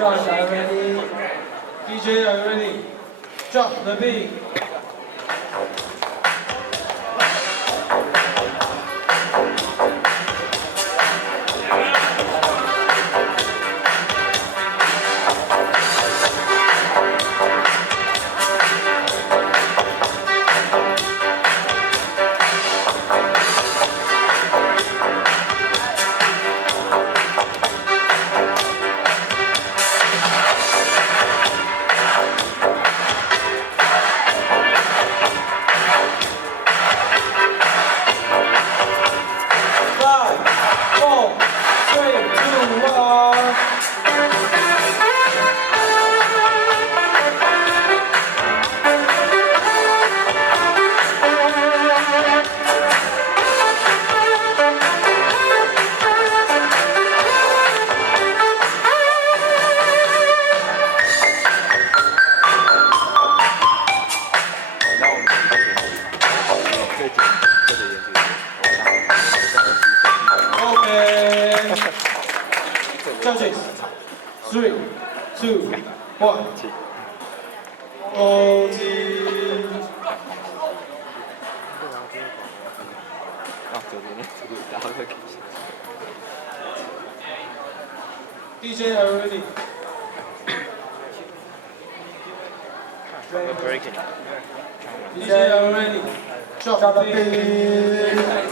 Josh, are you ready? DJ, are you ready? Drop the beat. Judges, 3, 2, 1. DJ, are you ready? Breaking. DJ, are you ready? Drop the beat.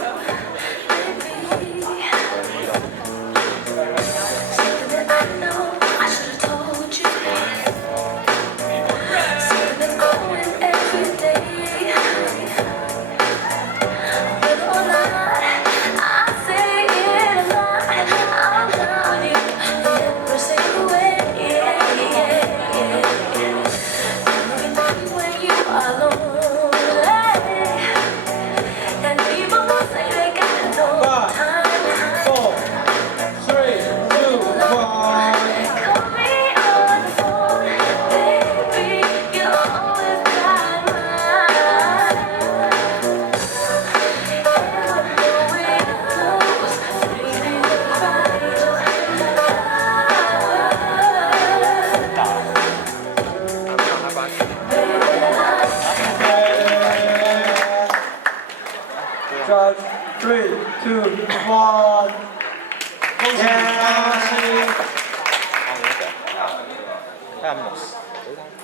Judge, 3, 2, 1. Yeah.